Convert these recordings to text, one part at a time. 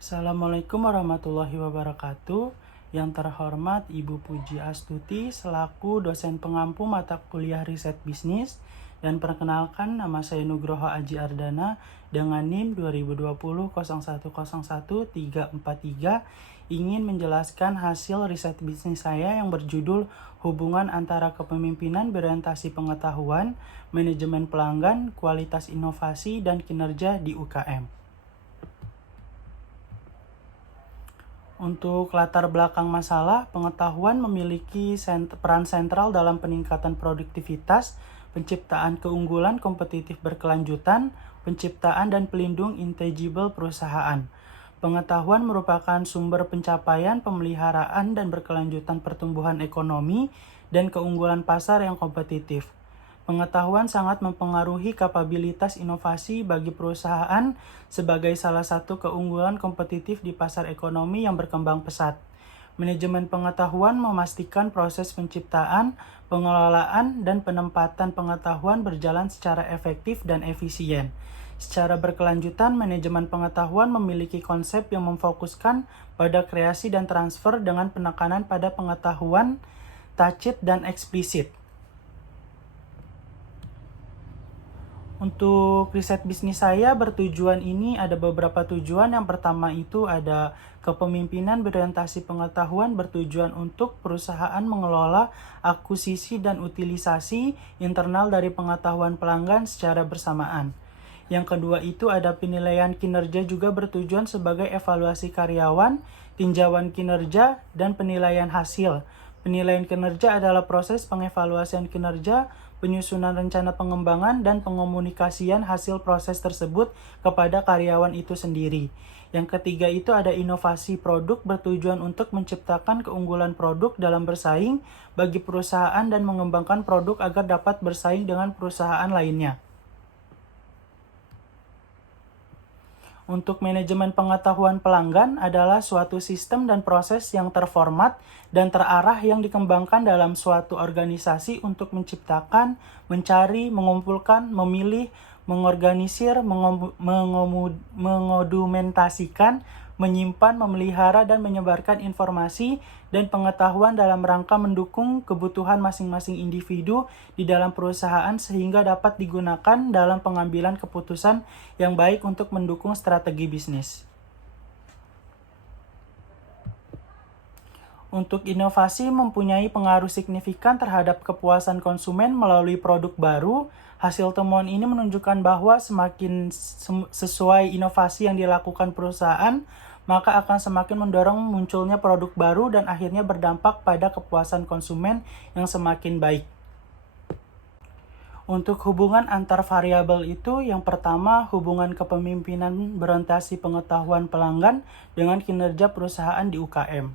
Assalamualaikum warahmatullahi wabarakatuh. Yang terhormat Ibu Puji Astuti selaku dosen pengampu mata kuliah riset bisnis, dan perkenalkan nama saya Nugroho Aji Ardana dengan NIM 2020-0101-343 ingin menjelaskan hasil riset bisnis saya yang berjudul Hubungan Antara Kepemimpinan Berorientasi Pengetahuan, Manajemen Pelanggan, Kualitas Inovasi, dan Kinerja di UKM. Untuk latar belakang masalah, pengetahuan memiliki peran sentral dalam peningkatan produktivitas, penciptaan keunggulan kompetitif berkelanjutan, penciptaan dan pelindung intangible perusahaan. Pengetahuan merupakan sumber pencapaian, pemeliharaan, dan berkelanjutan pertumbuhan ekonomi dan keunggulan pasar yang kompetitif. Pengetahuan sangat mempengaruhi kapabilitas inovasi bagi perusahaan sebagai salah satu keunggulan kompetitif di pasar ekonomi yang berkembang pesat. Manajemen pengetahuan memastikan proses penciptaan, pengelolaan, dan penempatan pengetahuan berjalan secara efektif dan efisien. Secara berkelanjutan, manajemen pengetahuan memiliki konsep yang memfokuskan pada kreasi dan transfer dengan penekanan pada pengetahuan tacit dan eksplisit. Untuk riset bisnis saya bertujuan ini ada beberapa tujuan. Yang pertama itu ada kepemimpinan berorientasi pengetahuan bertujuan untuk perusahaan mengelola akuisisi dan utilisasi internal dari pengetahuan pelanggan secara bersamaan. Yang kedua itu ada penilaian kinerja juga bertujuan sebagai evaluasi karyawan, tinjauan kinerja, dan penilaian hasil. Penilaian kinerja adalah proses pengevaluasian kinerja, penyusunan rencana pengembangan, dan pengomunikasian hasil proses tersebut kepada karyawan itu sendiri. Yang ketiga itu ada inovasi produk bertujuan untuk menciptakan keunggulan produk dalam bersaing bagi perusahaan dan mengembangkan produk agar dapat bersaing dengan perusahaan lainnya. Untuk manajemen pengetahuan pelanggan adalah suatu sistem dan proses yang terformat dan terarah yang dikembangkan dalam suatu organisasi untuk menciptakan, mencari, mengumpulkan, memilih, mengorganisir, mengodumentasikan, menyimpan, memelihara, dan menyebarkan informasi dan pengetahuan dalam rangka mendukung kebutuhan masing-masing individu di dalam perusahaan sehingga dapat digunakan dalam pengambilan keputusan yang baik untuk mendukung strategi bisnis. Untuk inovasi mempunyai pengaruh signifikan terhadap kepuasan konsumen melalui produk baru. Hasil temuan ini menunjukkan bahwa semakin sesuai inovasi yang dilakukan perusahaan, maka akan semakin mendorong munculnya produk baru dan akhirnya berdampak pada kepuasan konsumen yang semakin baik. Untuk hubungan antar variabel itu, yang pertama hubungan kepemimpinan berorientasi pengetahuan pelanggan dengan kinerja perusahaan di UKM.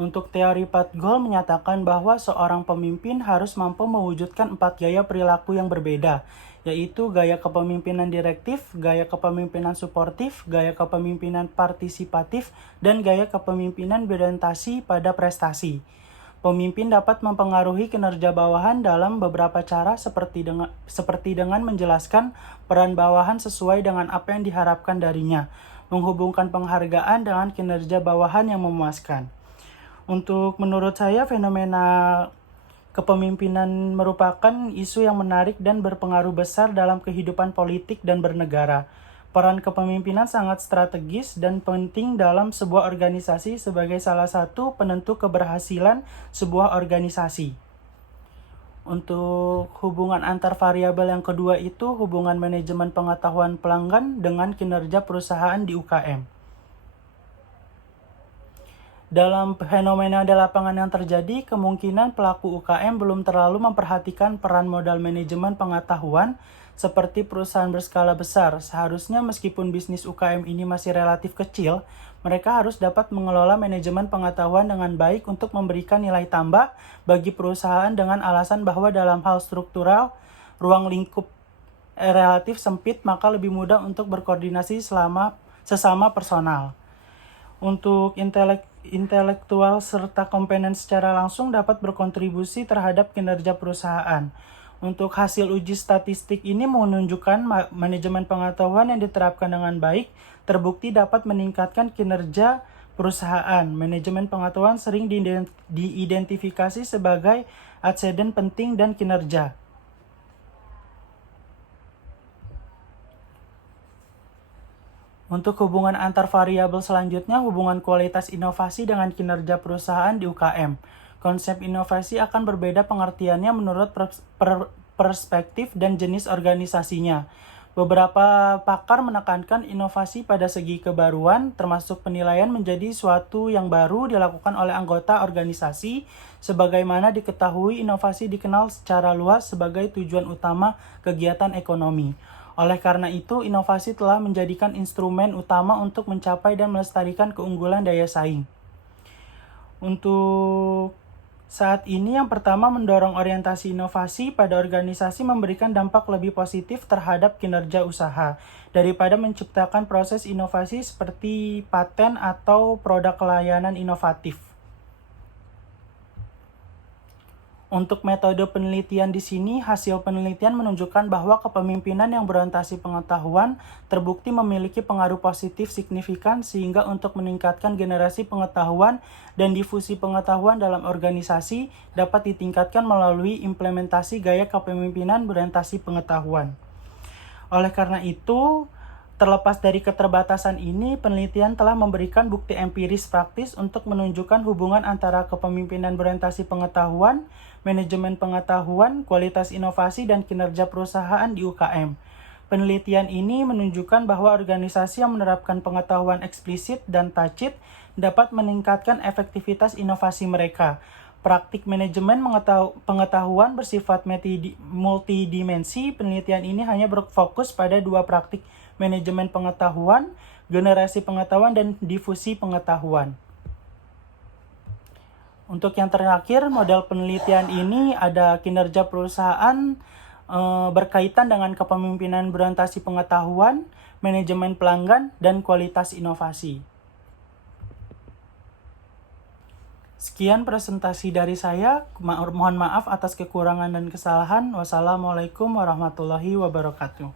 Untuk teori 4 goal menyatakan bahwa seorang pemimpin harus mampu mewujudkan 4 gaya perilaku yang berbeda, yaitu gaya kepemimpinan direktif, gaya kepemimpinan suportif, gaya kepemimpinan partisipatif, dan gaya kepemimpinan berorientasi pada prestasi. Pemimpin dapat mempengaruhi kinerja bawahan dalam beberapa cara seperti dengan menjelaskan peran bawahan sesuai dengan apa yang diharapkan darinya, menghubungkan penghargaan dengan kinerja bawahan yang memuaskan. Untuk menurut saya, fenomena kepemimpinan merupakan isu yang menarik dan berpengaruh besar dalam kehidupan politik dan bernegara. Peran kepemimpinan sangat strategis dan penting dalam sebuah organisasi sebagai salah satu penentu keberhasilan sebuah organisasi. Untuk hubungan antar variabel yang kedua itu hubungan manajemen pengetahuan pelanggan dengan kinerja perusahaan di UKM. Dalam fenomena di lapangan yang terjadi, kemungkinan pelaku UKM belum terlalu memperhatikan peran modal manajemen pengetahuan seperti perusahaan berskala besar. Seharusnya meskipun bisnis UKM ini masih relatif kecil, mereka harus dapat mengelola manajemen pengetahuan dengan baik untuk memberikan nilai tambah bagi perusahaan dengan alasan bahwa dalam hal struktural, ruang lingkup relatif sempit, maka lebih mudah untuk berkoordinasi sesama personal. Untuk intelektual serta komponen secara langsung dapat berkontribusi terhadap kinerja perusahaan. Untuk hasil uji statistik ini menunjukkan manajemen pengetahuan yang diterapkan dengan baik terbukti dapat meningkatkan kinerja perusahaan. Manajemen pengetahuan sering diidentifikasi sebagai akseden penting dan kinerja. Untuk hubungan antar variabel selanjutnya, hubungan kualitas inovasi dengan kinerja perusahaan di UKM. Konsep inovasi akan berbeda pengertiannya menurut perspektif dan jenis organisasinya. Beberapa pakar menekankan inovasi pada segi kebaruan, termasuk penilaian menjadi suatu yang baru dilakukan oleh anggota organisasi. Sebagaimana diketahui, inovasi dikenal secara luas sebagai tujuan utama kegiatan ekonomi. Oleh karena itu, inovasi telah menjadikan instrumen utama untuk mencapai dan melestarikan keunggulan daya saing. Untuk saat ini, yang pertama mendorong orientasi inovasi pada organisasi memberikan dampak lebih positif terhadap kinerja usaha daripada menciptakan proses inovasi seperti paten atau produk layanan inovatif. Untuk metode penelitian di sini, hasil penelitian menunjukkan bahwa kepemimpinan yang berorientasi pengetahuan terbukti memiliki pengaruh positif signifikan sehingga untuk meningkatkan generasi pengetahuan dan difusi pengetahuan dalam organisasi dapat ditingkatkan melalui implementasi gaya kepemimpinan berorientasi pengetahuan. Oleh karena itu, terlepas dari keterbatasan ini, penelitian telah memberikan bukti empiris praktis untuk menunjukkan hubungan antara kepemimpinan berorientasi pengetahuan, manajemen pengetahuan, kualitas inovasi, dan kinerja perusahaan di UKM. Penelitian ini menunjukkan bahwa organisasi yang menerapkan pengetahuan eksplisit dan tacit dapat meningkatkan efektivitas inovasi mereka. Praktik manajemen pengetahuan bersifat multidimensi. Penelitian ini hanya berfokus pada dua praktik manajemen pengetahuan, generasi pengetahuan, dan difusi pengetahuan. Untuk yang terakhir, model penelitian ini ada kinerja perusahaan berkaitan dengan kepemimpinan berorientasi pengetahuan, manajemen pelanggan, dan kualitas inovasi. Sekian presentasi dari saya. Mohon maaf atas kekurangan dan kesalahan. Wassalamualaikum warahmatullahi wabarakatuh.